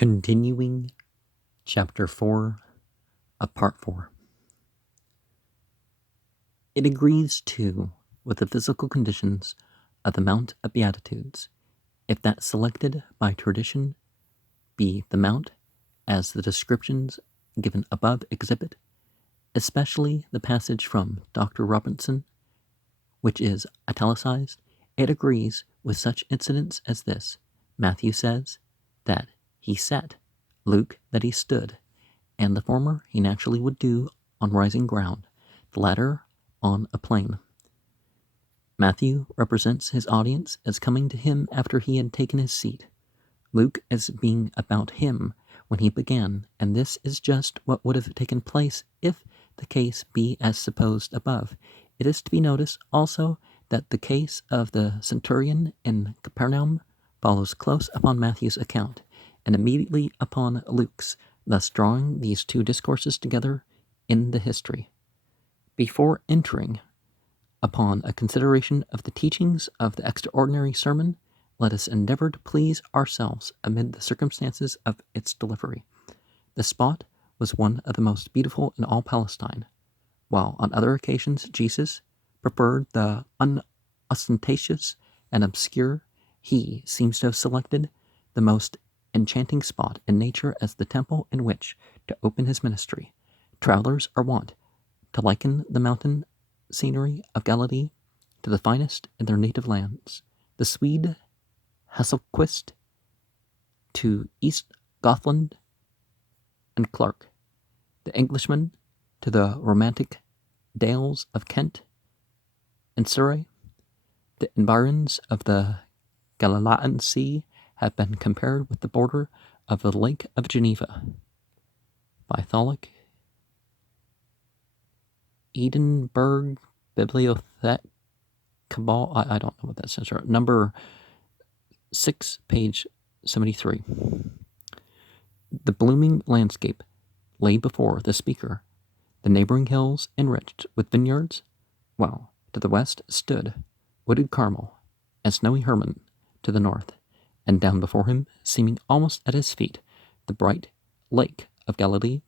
Continuing Chapter 4 of Part 4. It agrees, too, with the physical conditions of the Mount of Beatitudes, if that selected by tradition be the Mount as the descriptions given above exhibit, especially the passage from Dr. Robinson, which is italicized. It agrees with such incidents as this. Matthew says that he sat, Luke that he stood, and the former he naturally would do on rising ground, the latter on a plain. Matthew represents his audience as coming to him after he had taken his seat, Luke as being about him when he began, and this is just what would have taken place if the case be as supposed above. It is to be noticed also that the case of the centurion in Capernaum follows close upon Matthew's account, and immediately upon Luke's, thus drawing these two discourses together in the history. Before entering upon a consideration of the teachings of the extraordinary sermon, let us endeavor to please ourselves amid the circumstances of its delivery. The spot was one of the most beautiful in all Palestine, while on other occasions Jesus preferred the unostentatious and obscure. He seems to have selected the most enchanting spot in nature as the temple in which to open his ministry. Travelers are wont to liken the mountain scenery of Galilee to the finest in their native lands. The Swede Hasselquist to East Gothland and Clark, the Englishman to the romantic dales of Kent and Surrey. The environs of the Galilean Sea have been compared with the border of the Lake of Geneva. By Tholic, Edinburgh Bibliothèque Cabal, I don't know what that says. Number 6, page 73. The blooming landscape lay before the speaker, the neighboring hills enriched with vineyards, while to the west stood wooded Carmel and snowy Hermon to the north, and down before him, seeming almost at his feet, the bright lake of Galilee,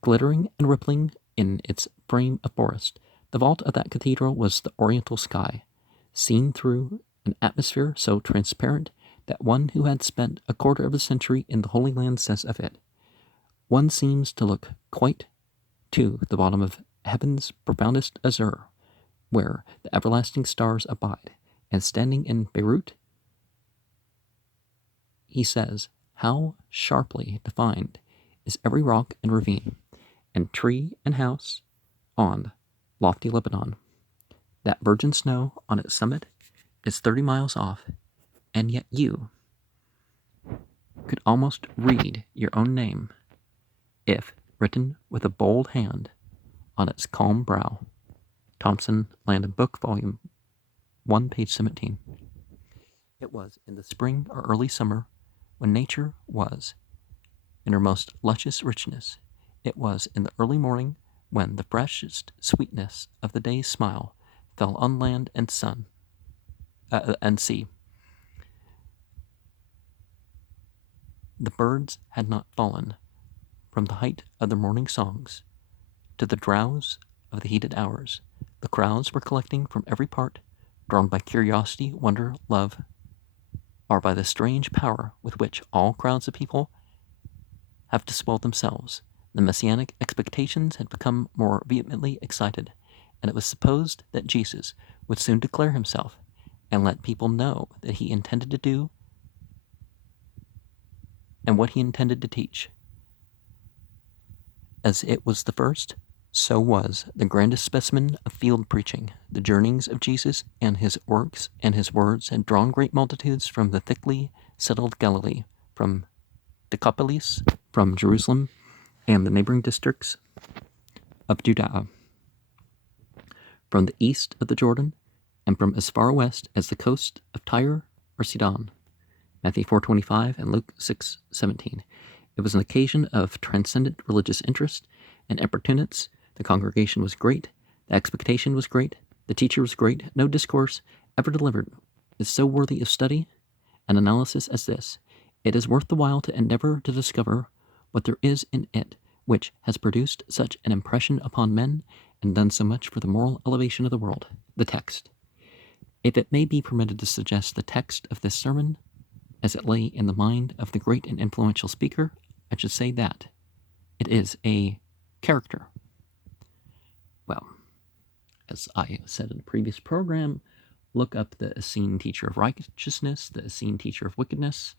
glittering and rippling in its frame of forest. The vault of that cathedral was the oriental sky, seen through an atmosphere so transparent that one who had spent a quarter of a century in the Holy Land says of it, one seems to look quite to the bottom of heaven's profoundest azure, where the everlasting stars abide, and standing in Beirut, he says, how sharply defined is every rock and ravine, and tree and house on lofty Lebanon. That virgin snow on its summit is 30 miles off, and yet you could almost read your own name, if written with a bold hand, on its calm brow. Thompson, Land and Book, Volume 1, page 17. It was in the spring or early summer, when nature was in her most luscious richness. It was in the early morning, when the freshest sweetness of the day's smile fell on land and sun and sea. The birds had not fallen from the height of their morning songs to the drowse of the heated hours. The crowds were collecting from every part, drawn by curiosity, wonder, love, or by the strange power with which all crowds of people have to swell themselves. The messianic expectations had become more vehemently excited, and it was supposed that Jesus would soon declare himself and let people know that he intended to do and what he intended to teach. As it was the first, so was the grandest specimen of field preaching. The journeyings of Jesus and his works and his words had drawn great multitudes from the thickly settled Galilee, from Decapolis, from Jerusalem, and the neighboring districts of Judea, from the east of the Jordan, and from as far west as the coast of Tyre or Sidon. Matthew 4:25 and Luke 6:17. It was an occasion of transcendent religious interest and appurtenance. The congregation was great, the expectation was great, the teacher was great. No discourse ever delivered is so worthy of study and analysis as this. It is worth the while to endeavor to discover what there is in it which has produced such an impression upon men and done so much for the moral elevation of the world. The text. If it may be permitted to suggest the text of this sermon as it lay in the mind of the great and influential speaker, I should say that it is a character. Well, as I said in the previous program, look up the Essene teacher of righteousness, the Essene teacher of wickedness,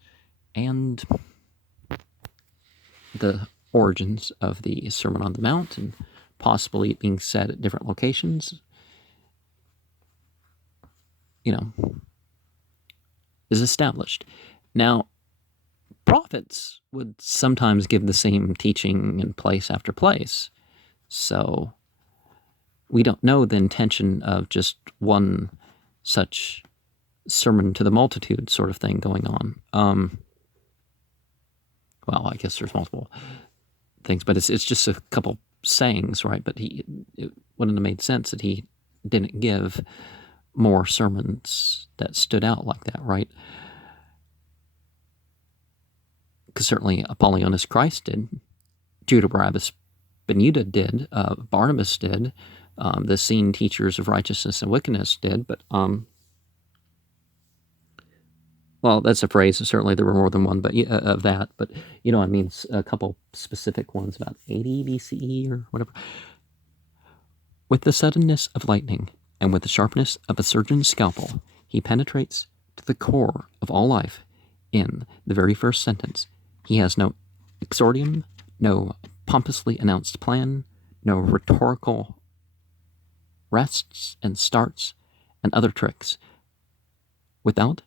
and the origins of the Sermon on the Mount, and possibly it being said at different locations, is established. Now, prophets would sometimes give the same teaching in place after place, so we don't know the intention of just one such sermon to the multitude sort of thing going on. Well, I guess there's multiple things, but it's just a couple sayings, right? But it wouldn't have made sense that he didn't give more sermons that stood out like that, right? Because certainly Apollonius Christ did, Judah Barabbas Benuda did, Barnabas did, the Essene teachers of righteousness and wickedness did, but well, that's a phrase. Certainly there were more than one, but of that. But I mean, a couple specific ones about 80 BCE or whatever. With the suddenness of lightning and with the sharpness of a surgeon's scalpel, he penetrates to the core of all life in the very first sentence. He has no exordium, no pompously announced plan, no rhetorical rests and starts and other tricks. Without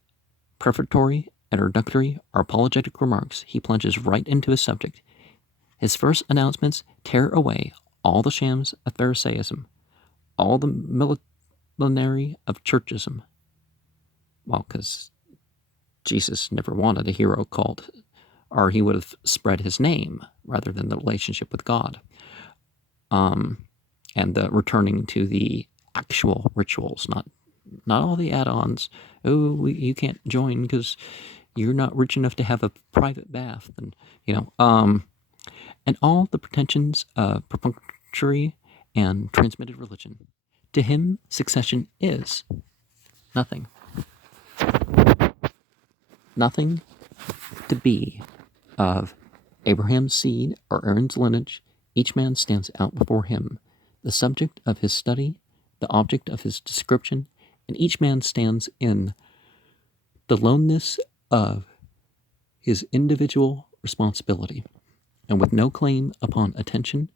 prefatory, introductory, or apologetic remarks, he plunges right into his subject. His first announcements tear away all the shams of Pharisaism, all the millinery of churchism. Well, because Jesus never wanted a hero cult, or he would have spread his name rather than the relationship with God. And the returning to the actual rituals, not all the add-ons. Oh, you can't join because you're not rich enough to have a private bath, and and all the pretensions of perfunctory and transmitted religion. To him, succession is nothing. Nothing to be of Abraham's seed or Aaron's lineage. Each man stands out before him, the subject of his study, the object of his description, and each man stands in the loneness of his individual responsibility, and with no claim upon attention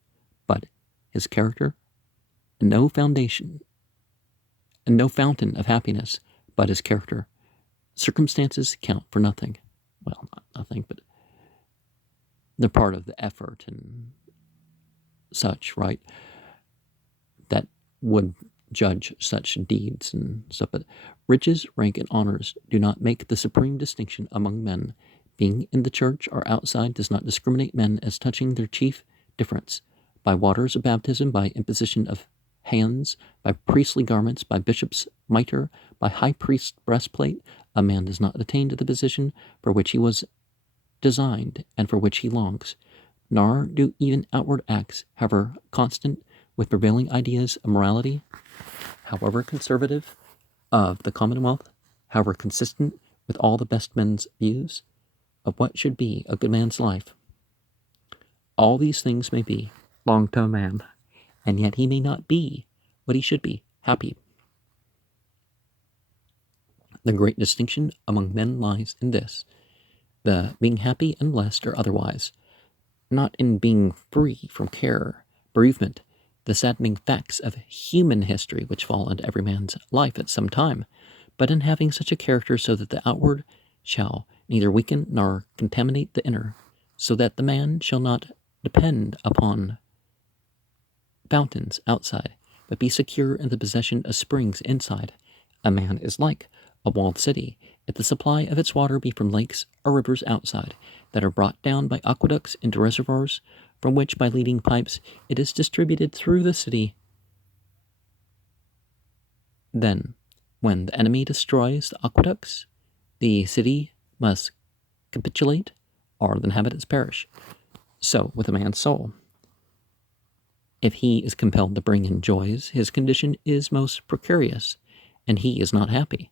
but his character, and no foundation, and no fountain of happiness but his character. Circumstances count for nothing. Well, not nothing, but they're part of the effort and such, right? That would judge such deeds and stuff. But riches, rank, and honors do not make the supreme distinction among men. Being in the church or outside does not discriminate men as touching their chief difference. By waters of baptism, by imposition of hands, by priestly garments, by bishop's mitre, by high priest's breastplate, a man does not attain to the position for which he was designed and for which he longs. Nor do even outward acts, however constant with prevailing ideas of morality, however conservative of the commonwealth, however consistent with all the best men's views of what should be a good man's life. All these things may be long to a man, and yet he may not be what he should be, happy. The great distinction among men lies in this, the being happy and blessed or otherwise, not in being free from care, bereavement, the saddening facts of human history which fall into every man's life at some time, but in having such a character so that the outward shall neither weaken nor contaminate the inner, so that the man shall not depend upon fountains outside, but be secure in the possession of springs inside. A man is like a walled city, if the supply of its water be from lakes or rivers outside, that are brought down by aqueducts into reservoirs, from which by leading pipes it is distributed through the city. Then, when the enemy destroys the aqueducts, the city must capitulate, or the inhabitants perish. So with a man's soul, if he is compelled to bring in joys, his condition is most precarious, and he is not happy.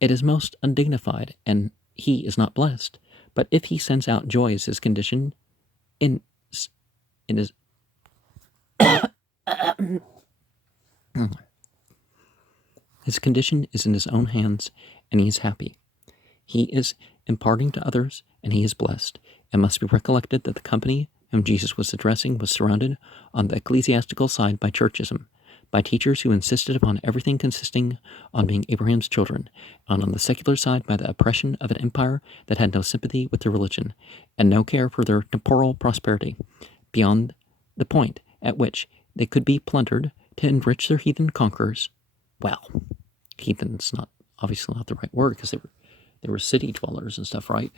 It is most undignified, and he is not blessed. But if he sends out joys, his condition in his his condition is in his own hands, and he is happy. He is imparting to others, and he is blessed. It must be recollected that the company whom Jesus was addressing was surrounded on the ecclesiastical side by churchism, by teachers who insisted upon everything consisting on being Abraham's children, and on the secular side by the oppression of an empire that had no sympathy with their religion, and no care for their temporal prosperity, beyond the point at which they could be plundered to enrich their heathen conquerors. Well, heathen's not obviously not the right word, because they were city dwellers and stuff, right?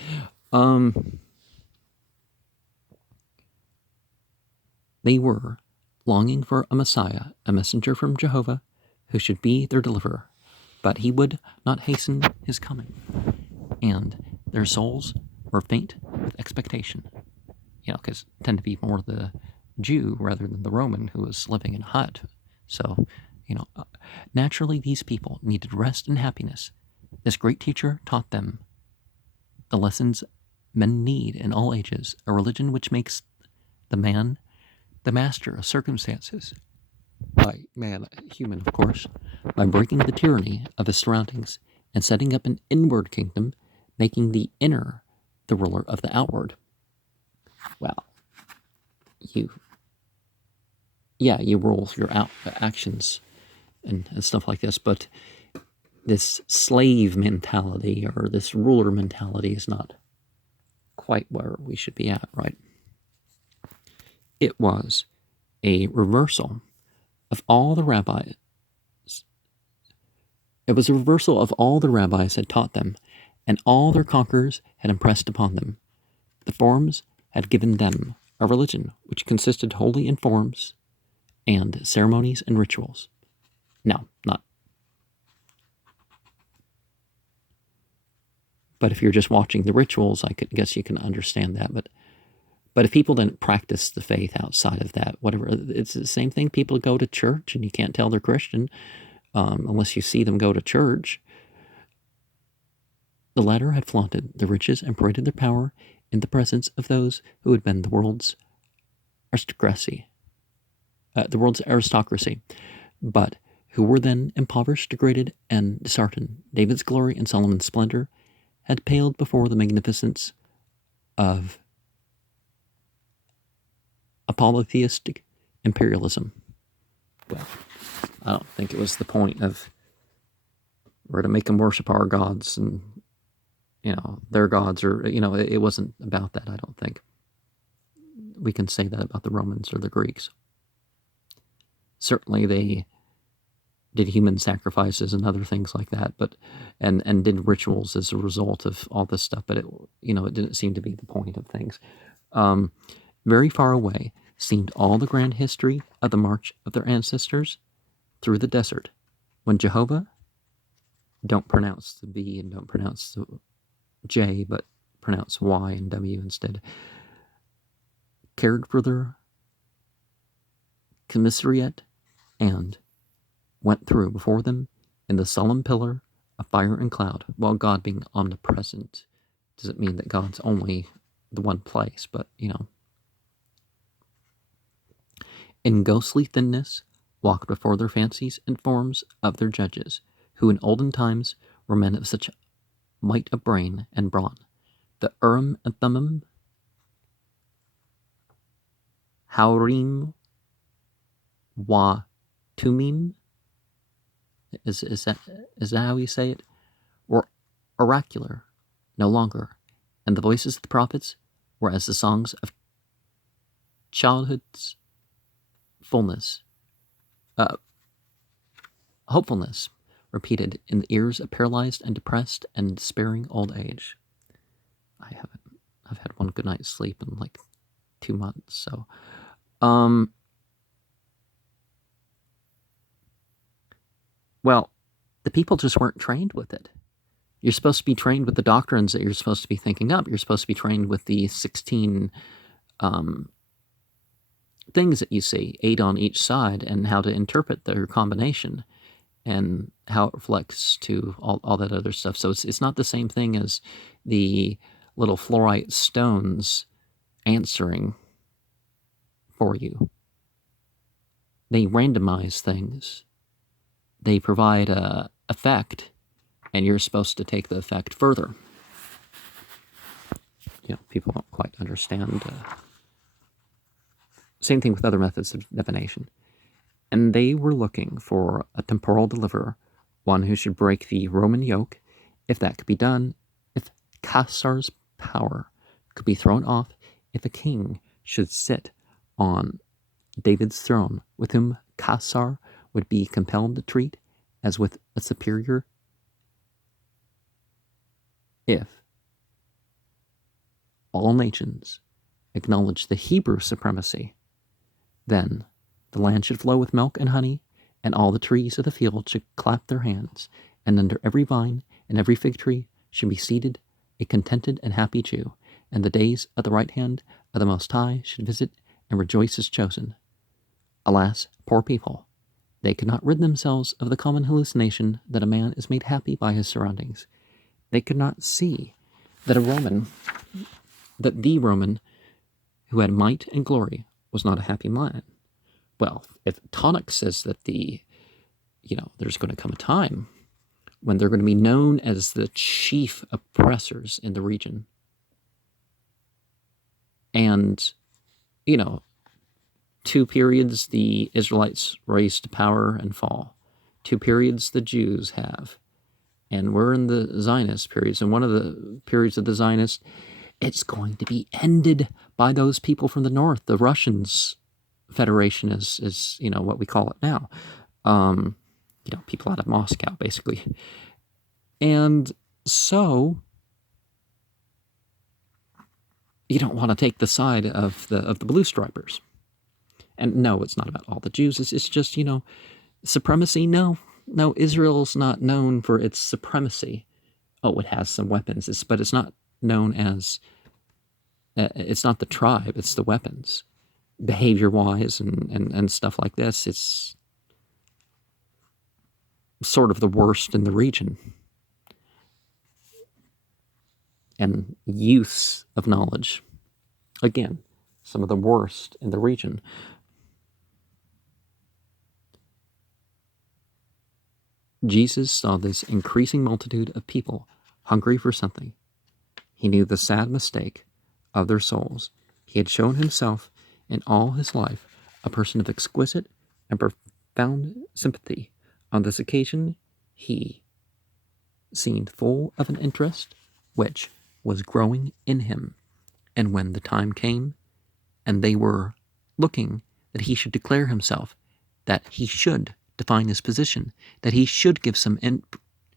They were longing for a Messiah, a messenger from Jehovah, who should be their deliverer. But he would not hasten his coming, and their souls were faint with expectation. Because tend to be more the Jew rather than the Roman who was living in a hut. So, naturally these people needed rest and happiness. This great teacher taught them the lessons men need in all ages, a religion which makes the man the master of circumstances. By man, human, of course, by breaking the tyranny of his surroundings and setting up an inward kingdom, making the inner the ruler of the outward. Well, you rule your actions and stuff like this, but this slave mentality or this ruler mentality is not quite where we should be at, right? It was a reversal of all the rabbis. It was a reversal of all the rabbis had taught them, and all their conquerors had impressed upon them. The forms had given them a religion which consisted wholly in forms and ceremonies and rituals. No, not. But if you're just watching the rituals, I guess you can understand that. But if people didn't practice the faith outside of that, whatever, it's the same thing. People go to church, and you can't tell they're Christian unless you see them go to church. The latter had flaunted their riches and paraded their power in the presence of those who had been the world's aristocracy, but who were then impoverished, degraded, and disheartened. David's glory and Solomon's splendor had paled before the magnificence of a polytheistic imperialism. Well, I don't think it was the point of we're to make them worship our gods and their gods, or it wasn't about that. I don't think we can say that about the Romans or the Greeks. Certainly they did human sacrifices and other things like that, but and did rituals as a result of all this stuff, but it didn't seem to be the point of things. Very far away seemed all the grand history of the march of their ancestors through the desert, when Jehovah, don't pronounce the B and don't pronounce the J, but pronounce Y and W instead, cared for their commissariat and went through before them in the solemn pillar of fire and cloud. While God being omnipresent doesn't mean that God's only the one place, but in ghostly thinness walked before their fancies and forms of their judges, who in olden times were men of such might of brain and brawn. The Urim and Thummim, Haurim, Wa Tumim, is that how you say it? Were oracular no longer, and the voices of the prophets were as the songs of childhood's hopefulness, repeated in the ears of paralyzed and depressed and despairing old age. I've had one good night's sleep in like 2 months, so well, the people just weren't trained with it. You're supposed to be trained with the doctrines that you're supposed to be thinking up. You're supposed to be trained with the 16 things that you see, 8 on each side, and how to interpret their combination and how it reflects to all that other stuff. So it's not the same thing as the little fluorite stones answering for you. They randomize things. They provide a effect, and you're supposed to take the effect further. People don't quite understand. Same thing with other methods of divination. And they were looking for a temporal deliverer, one who should break the Roman yoke, if that could be done, if Caesar's power could be thrown off, if a king should sit on David's throne, with whom Caesar would be compelled to treat as with a superior, if all nations acknowledge the Hebrew supremacy, then the land should flow with milk and honey, and all the trees of the field should clap their hands, and under every vine and every fig tree should be seated a contented and happy Jew, and the days of the right hand of the Most High should visit and rejoice as chosen. Alas, poor people, they could not rid themselves of the common hallucination that a man is made happy by his surroundings. They could not see that the Roman who had might and glory was not a happy man. Well, if Tonic says that there's going to come a time when they're going to be known as the chief oppressors in the region, and 2 periods the Israelites rise to power and fall, 2 periods the Jews have, and we're in the Zionist periods, and one of the periods of the Zionists, it's going to be ended by those people from the north. The Russians Federation is what we call it now. People out of Moscow, basically. And so you don't want to take the side of the blue stripers. And no, it's not about all the Jews. It's just, supremacy. No, Israel's not known for its supremacy. Oh, it has some weapons, but it's not known as, it's not the tribe, it's the weapons. Behavior-wise and stuff like this, it's sort of the worst in the region. And use of knowledge, again, some of the worst in the region. Jesus saw this increasing multitude of people hungry for something. He knew the sad mistake of their souls. He had shown himself in all his life a person of exquisite and profound sympathy. On this occasion, he seemed full of an interest which was growing in him. And when the time came, and they were looking that he should declare himself, that he should define his position, that he should give some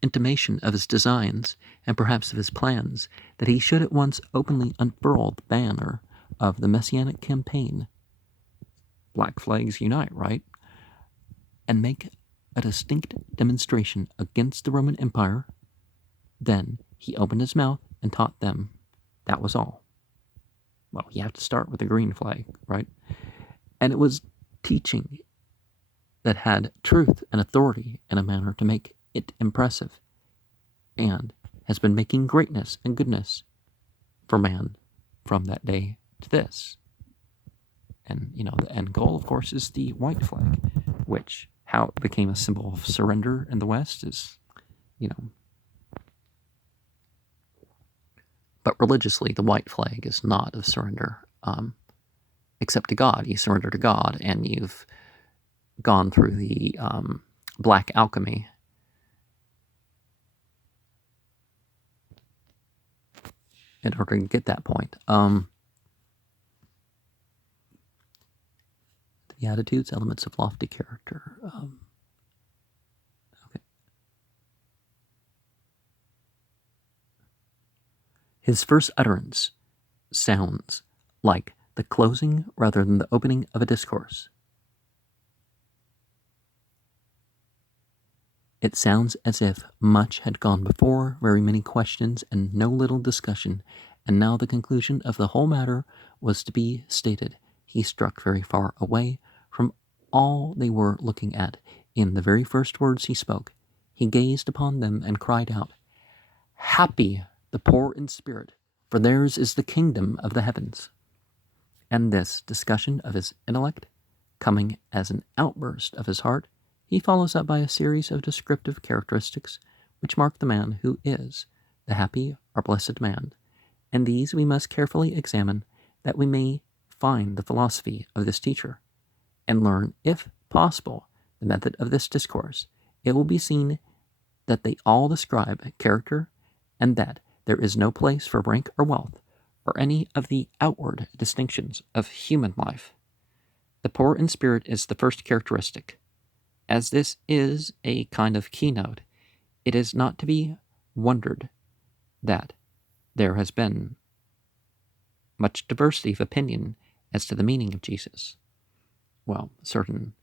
intimation of his designs and perhaps of his plans, that he should at once openly unfurl the banner of the Messianic campaign. Black flags unite, right? And make a distinct demonstration against the Roman Empire. Then he opened his mouth and taught them. That was all. Well, you have to start with the green flag, right? And it was teaching that had truth and authority in a manner to make it impressive, and has been making greatness and goodness for man from that day to this. And, the end goal, of course, is the white flag, which, how it became a symbol of surrender in the West is, But religiously, the white flag is not of surrender, except to God. You surrender to God, and you've gone through the black alchemy. In order to get that point. The attitudes, elements of lofty character. Okay. His first utterance sounds like the closing rather than the opening of a discourse. It sounds as if much had gone before, very many questions and no little discussion, and now the conclusion of the whole matter was to be stated. He struck very far away from all they were looking at. In the very first words he spoke, he gazed upon them and cried out, "Happy the poor in spirit, for theirs is the kingdom of the heavens." And this discussion of his intellect, coming as an outburst of his heart, he follows up by a series of descriptive characteristics which mark the man who is the happy or blessed man. And these we must carefully examine, that we may find the philosophy of this teacher, and learn, if possible, the method of this discourse. It will be seen that they all describe character, and that there is no place for rank or wealth, or any of the outward distinctions of human life. The poor in spirit is the first characteristic. As this is a kind of keynote, it is not to be wondered that there has been much diversity of opinion as to the meaning of Jesus. Well, certain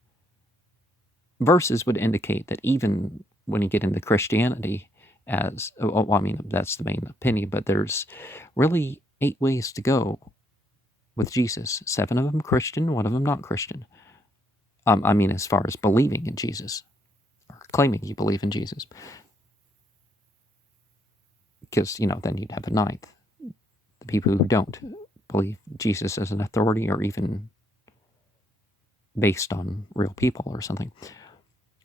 verses would indicate that even when you get into Christianity, that's the main opinion, but there's really 8 ways to go with Jesus. 7 of them Christian, 1 of them not Christian. As far as believing in Jesus, or claiming you believe in Jesus. Because, then you'd have a 9th. The people who don't believe Jesus as an authority, or even based on real people or something.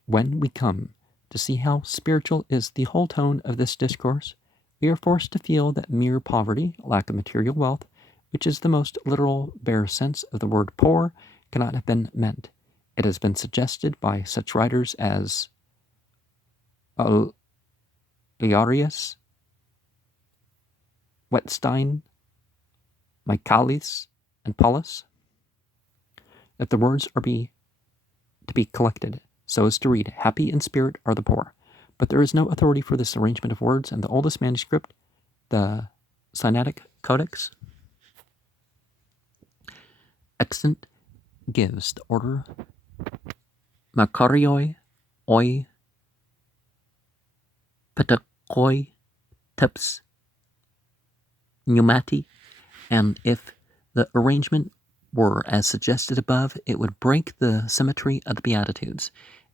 When we come to see how spiritual is the whole tone of this discourse, we are forced to feel that mere poverty, lack of material wealth, which is the most literal, bare sense of the word poor, cannot have been meant. It has been suggested by such writers as Learius, Wettstein, Michaelis, and Paulus, that the words are to be collected so as to read, "Happy in spirit are the poor." But there is no authority for this arrangement of words, and the oldest manuscript, the Sinaitic Codex, extant, gives the order Makarioi, oi, Patakoi, Teps, Pneumati, and if the arrangement were as suggested above, it would break the symmetry of the Beatitudes.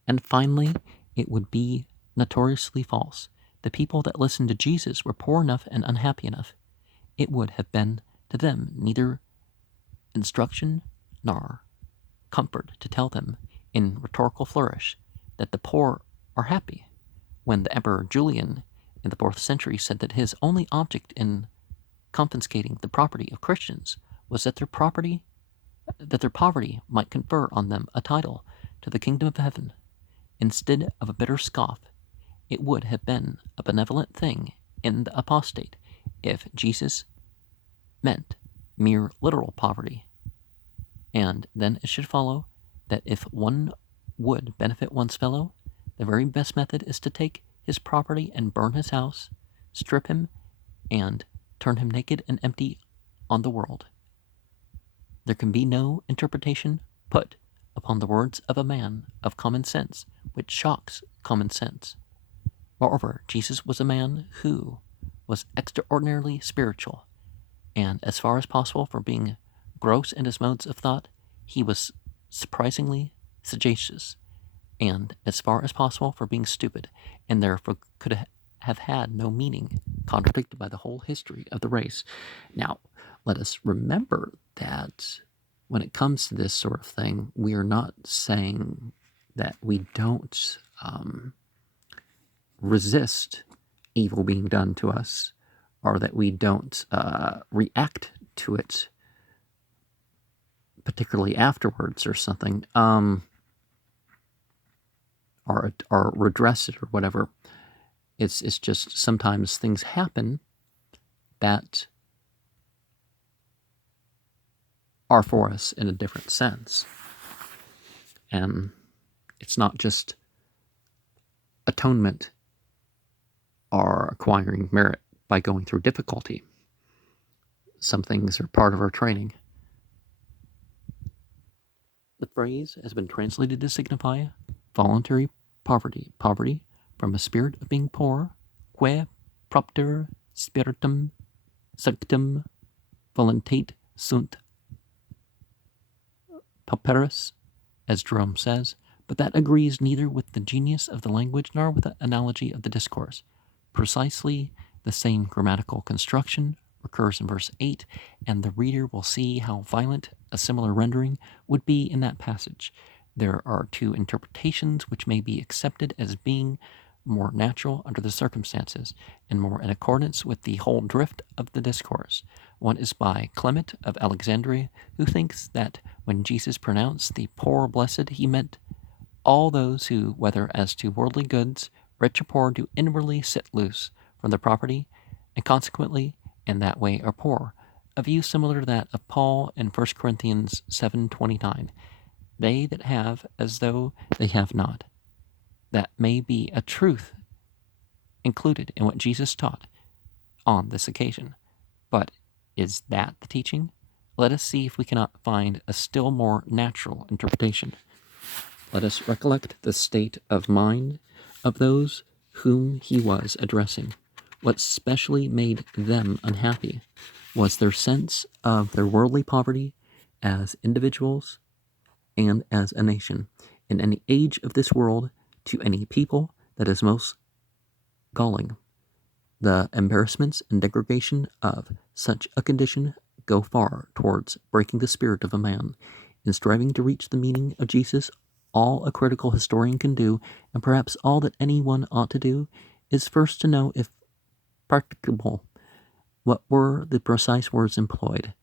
And finally, it would be notoriously false. The people that listened to Jesus were poor enough and unhappy enough. It would have been to them neither instruction nor comfort to tell them in rhetorical flourish that the poor are happy, when the Emperor Julian in the 4th century said that his only object in confiscating the property of Christians was that their poverty might confer on them a title to the kingdom of heaven. Instead of a bitter scoff, it would have been a benevolent thing in the apostate if Jesus meant mere literal poverty. And then it should follow that if one would benefit one's fellow, the very best method is to take his property and burn his house, strip him, and turn him naked and empty on the world. There can be no interpretation put upon the words of a man of common sense which shocks common sense. Moreover, Jesus was a man who was extraordinarily spiritual, and as far as possible for being gross in his modes of thought, he was surprisingly sagacious, and as far as possible for being stupid, and therefore could have had no meaning, contradicted by the whole history of the race. Now, let us remember that when it comes to this sort of thing, we are not saying that we don't resist evil being done to us, or that we don't react to it, particularly afterwards or something, or redress it or whatever. It's just sometimes things happen that are for us in a different sense. And it's not just atonement or acquiring merit by going through difficulty. Some things are part of our training. The phrase has been translated to signify voluntary poverty, from a spirit of being poor, que propter spiritum sanctum voluntate sunt pauperis, as Jerome says, but that agrees neither with the genius of the language nor with the analogy of the discourse. Precisely the same grammatical construction recurs in verse 8, and the reader will see how violent a similar rendering would be in that passage. There are two interpretations which may be accepted as being more natural under the circumstances and more in accordance with the whole drift of the discourse. One is by Clement of Alexandria, who thinks that when Jesus pronounced the poor blessed, he meant all those who, whether as to worldly goods, rich or poor, do inwardly sit loose from their property, and consequently in that way are poor. A view similar to that of Paul in 1 Corinthians 7:29. They that have as though they have not. That may be a truth included in what Jesus taught on this occasion. But is that the teaching? Let us see if we cannot find a still more natural interpretation. Let us recollect the state of mind of those whom he was addressing. What specially made them unhappy was their sense of their worldly poverty as individuals and as a nation. In any age of this world, to any people, that is most galling. The embarrassments and degradation of such a condition go far towards breaking the spirit of a man. In striving to reach the meaning of Jesus, all a critical historian can do, and perhaps all that anyone ought to do, is first to know, if practicable, what were the precise words employed,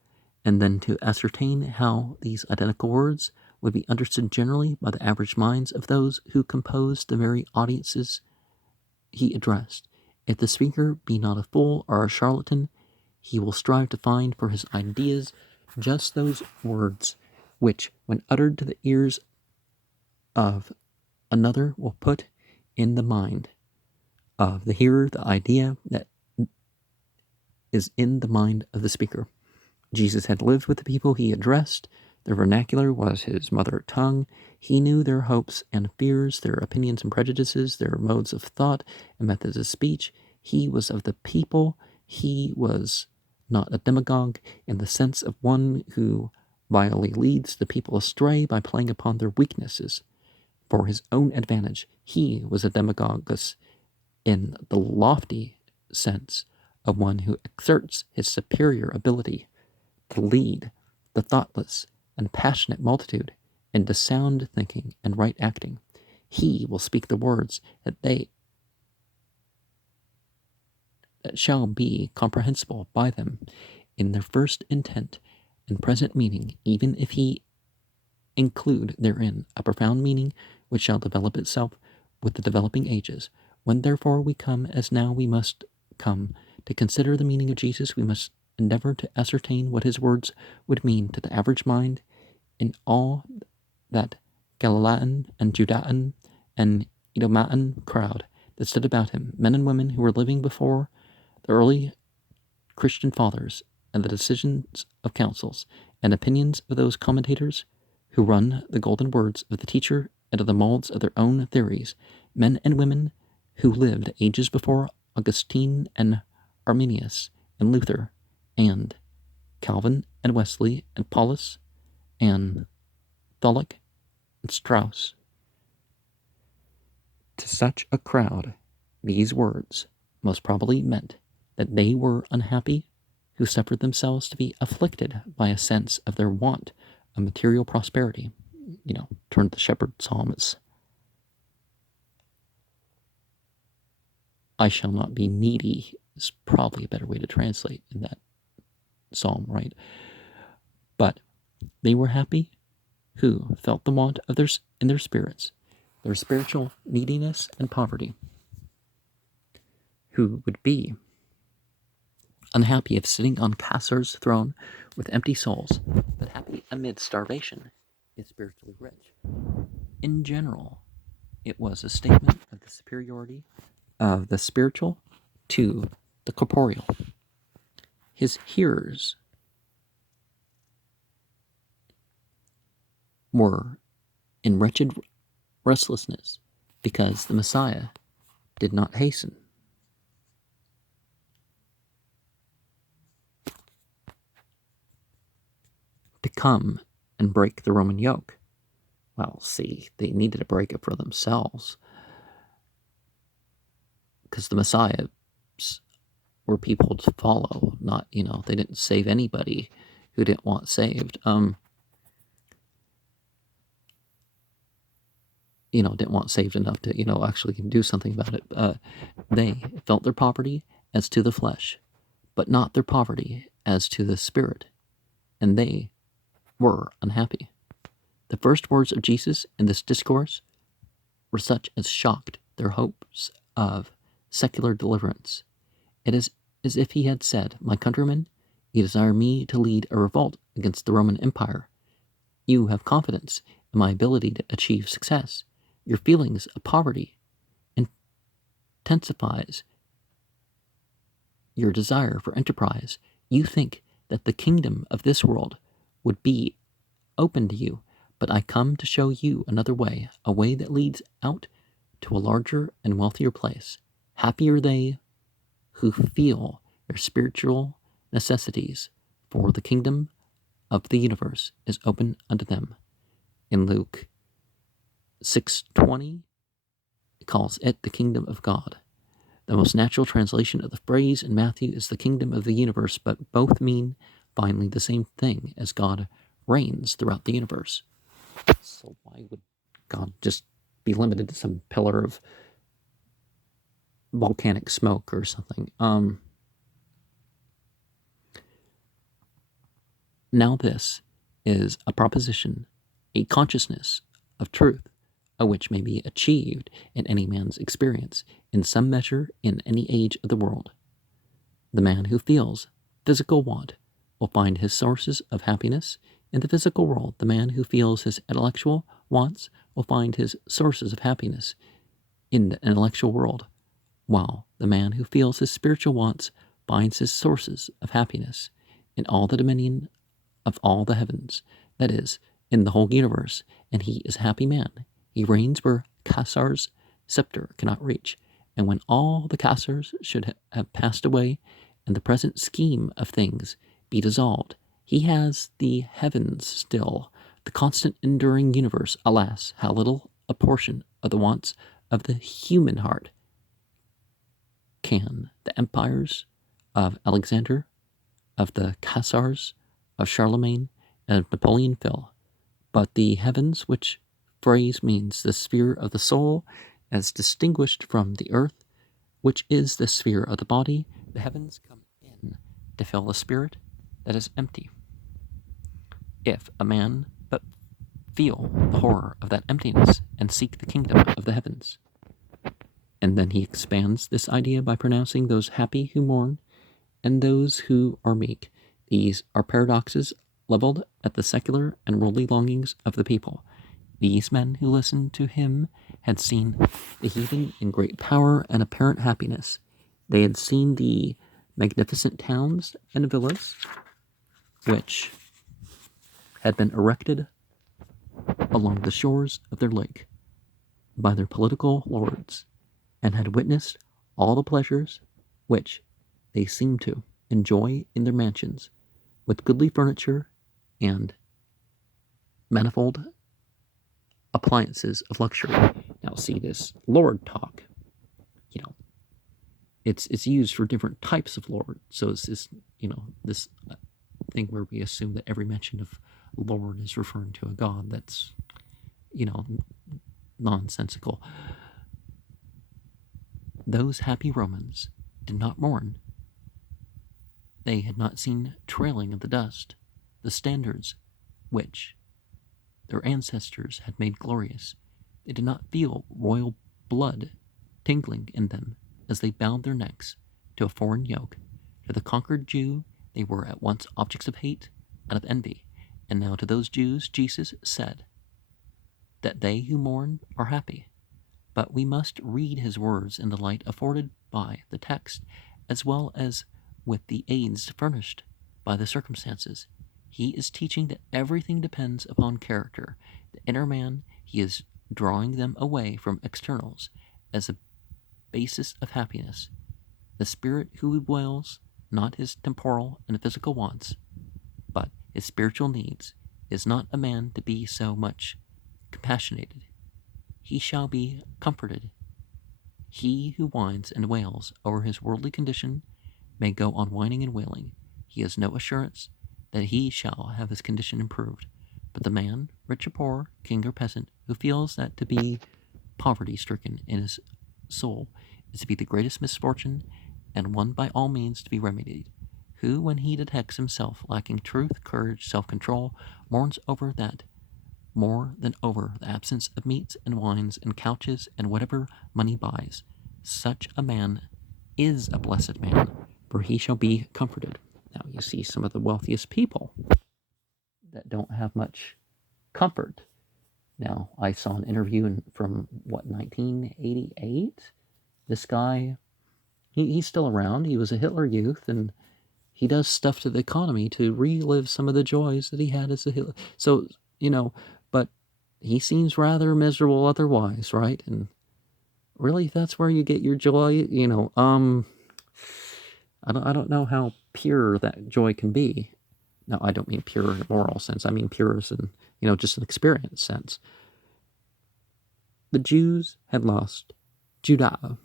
and then to ascertain how these identical words would be understood generally by the average minds of those who composed the very audiences he addressed. If the speaker be not a fool or a charlatan, he will strive to find for his ideas just those words which, when uttered to the ears of another, will put in the mind of the hearer the idea that is in the mind of the speaker. Jesus had lived with the people he addressed. Their vernacular was his mother tongue. He knew their hopes and fears, their opinions and prejudices, their modes of thought and methods of speech. He was of the people. He was not a demagogue in the sense of one who vilely leads the people astray by playing upon their weaknesses for his own advantage. He was a demagogus in the lofty sense of one who exerts his superior ability to lead the thoughtless and passionate multitude into sound thinking and right acting. He will speak the words that shall be comprehensible by them in their first intent and present meaning, even if he include therein a profound meaning which shall develop itself with the developing ages. When therefore we come, as now we must come, to consider the meaning of Jesus, we must endeavor to ascertain what his words would mean to the average mind in all that Galilean and Judean and Edomian crowd that stood about him, men and women who were living before the early Christian fathers, and the decisions of councils and opinions of those commentators who run the golden words of the teacher into the molds of their own theories, men and women who lived ages before Augustine and Arminius and Luther and Calvin and Wesley and Paulus and Tholuck and Strauss. To such a crowd, these words most probably meant that they were unhappy who suffered themselves to be afflicted by a sense of their want of material prosperity. Turn to the shepherd psalms. I shall not be needy is probably a better way to translate in that psalm, right? But they were happy who felt the want of in their spirits, their spiritual neediness and poverty, who would be unhappy if sitting on Caesar's throne with empty souls, but happy amid starvation is spiritually rich. In general, it was a statement of the superiority of the spiritual to the corporeal. His hearers were in wretched restlessness because the Messiah did not hasten to come and break the Roman yoke. Well, see, they needed to break it for themselves, because the Messiahs were people to follow, not, they didn't save anybody who didn't want saved. Didn't want saved enough to, actually do something about it. They felt their poverty as to the flesh, but not their poverty as to the spirit, and they were unhappy. The first words of Jesus in this discourse were such as shocked their hopes of secular deliverance. It is as if he had said, "My countrymen, you desire me to lead a revolt against the Roman Empire. You have confidence in my ability to achieve success. Your feelings of poverty intensifies your desire for enterprise. You think that the kingdom of this world would be open to you, but I come to show you another way, a way that leads out to a larger and wealthier place. Happy are they who feel their spiritual necessities, for the kingdom of the universe is open unto them." In Luke 6:20, it calls it the kingdom of God. The most natural translation of the phrase in Matthew is the kingdom of the universe, but both mean finally the same thing, as God reigns throughout the universe. So why would God just be limited to some pillar of volcanic smoke or something? Now this is a proposition, a consciousness of truth, which may be achieved in any man's experience, in some measure, in any age of the world. The man who feels physical want will find his sources of happiness in the physical world. The man who feels his intellectual wants will find his sources of happiness in the intellectual world, while the man who feels his spiritual wants finds his sources of happiness in all the dominion of all the heavens, that is, in the whole universe, and he is a happy man. He reigns where Caesar's scepter cannot reach, and when all the Caesars should have passed away and the present scheme of things be dissolved, he has the heavens still, the constant enduring universe. Alas, how little a portion of the wants of the human heart can the empires of Alexander, of the Caesars, of Charlemagne, and of Napoleon fill. But the heavens, which phrase means the sphere of the soul, as distinguished from the earth, which is the sphere of the body, the heavens come in to fill the spirit that is empty. If a man but feel the horror of that emptiness and seek the kingdom of the heavens. And then he expands this idea by pronouncing those happy who mourn and those who are meek. These are paradoxes leveled at the secular and worldly longings of the people. These men who listened to him had seen the heathen in great power and apparent happiness. They had seen the magnificent towns and villas which had been erected along the shores of their lake by their political lords, and had witnessed all the pleasures which they seemed to enjoy in their mansions, with goodly furniture and manifold appliances of luxury. Now see, this lord talk, it's used for different types of lord. So it's this, this thing where we assume that every mention of lord is referring to a god. That's, nonsensical. Those happy Romans did not mourn. They had not seen trailing of the dust, the standards which their ancestors had made glorious. They did not feel royal blood tingling in them as they bowed their necks to a foreign yoke. To the conquered Jew, they were at once objects of hate and of envy. And now to those Jews, Jesus said that they who mourn are happy. But we must read his words in the light afforded by the text, as well as with the aids furnished by the circumstances. He is teaching that everything depends upon character. The inner man, he is drawing them away from externals as a basis of happiness. The spirit who bewails not his temporal and physical wants, but his spiritual needs, is not a man to be so much compassionated. He shall be comforted. He who whines and wails over his worldly condition may go on whining and wailing. He has no assurance that he shall have his condition improved. But the man, rich or poor, king or peasant, who feels that to be poverty-stricken in his soul is to be the greatest misfortune, and one by all means to be remedied, who, when he detects himself lacking truth, courage, self-control, mourns over that more than over the absence of meats and wines and couches and whatever money buys, such a man is a blessed man, for he shall be comforted. Now you see some of the wealthiest people that don't have much comfort. Now, I saw an interview from, 1988? This guy, he's still around. He was a Hitler Youth, and he does stuff to the economy to relive some of the joys that he had as a Hitler. So, but he seems rather miserable otherwise, right? And really, that's where you get your joy, I don't know how pure that joy can be. Now, I don't mean pure in a moral sense. I mean pure as in, just an experience sense. The Jews had lost Judah,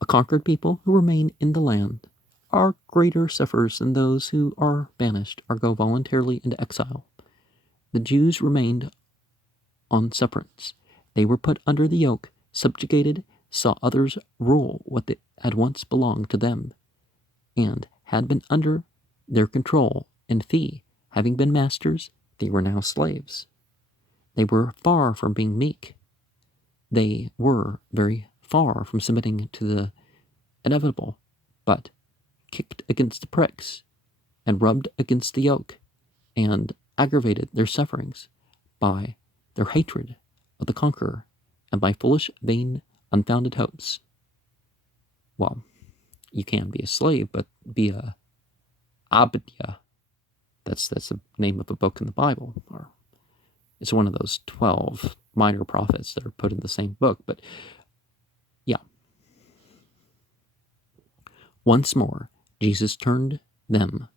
a conquered people who remain in the land, are greater sufferers than those who are banished or go voluntarily into exile. The Jews remained on sufferance. They were put under the yoke, subjugated, saw others rule what had once belonged to them, and had been under their control and fee. Having been masters, they were now slaves. They were far from being meek. They were very far from submitting to the inevitable, but kicked against the pricks, and rubbed against the yoke, and aggravated their sufferings by their hatred of the conqueror, and by foolish, vain, unfounded hopes. Well, you can be a slave, but be a abdiya. That's the name of a book in the Bible, or it's one of those 12 minor prophets that are put in the same book. But yeah, once more, Jesus turned them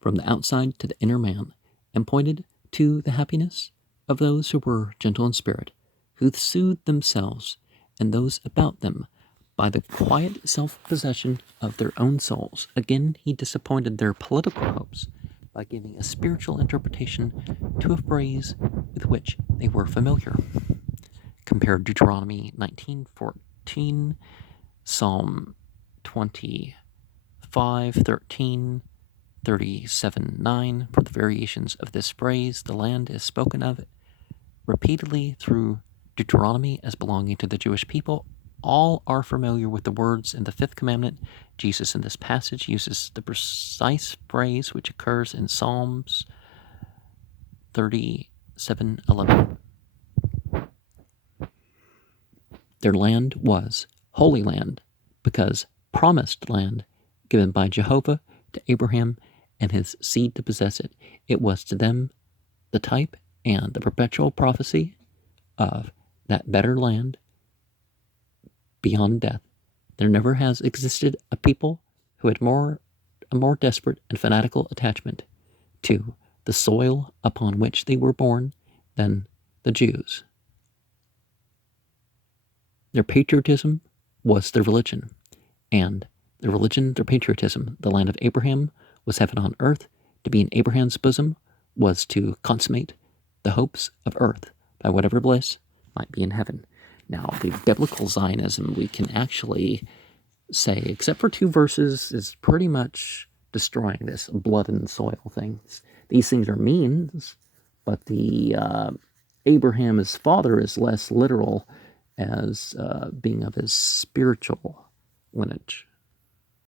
from the outside to the inner man and pointed to the happiness of those who were gentle in spirit, who soothed themselves and those about them by the quiet self-possession of their own souls. Again, he disappointed their political hopes by giving a spiritual interpretation to a phrase with which they were familiar. Compare Deuteronomy 19:14, Psalm 25:13, 37:9 for the variations of this phrase. The land is spoken of repeatedly through Deuteronomy as belonging to the Jewish people. All are familiar with the words in the fifth commandment. Jesus in this passage uses the precise phrase which occurs in Psalms 37:11. Their land was holy land because promised land given by Jehovah to Abraham and his seed to possess it. It was to them the type and the perpetual prophecy of that better land beyond death. There never has existed a people who had a more desperate and fanatical attachment to the soil upon which they were born than the Jews. Their patriotism was their religion, and their religion, their patriotism, the land of Abraham was heaven on earth. To be in Abraham's bosom was to consummate the hopes of earth by whatever bliss might be in heaven. Now, the biblical Zionism, we can actually say, except for 2 verses, is pretty much destroying this blood and soil things. These things are means, but the Abraham as father is less literal as being of his spiritual lineage.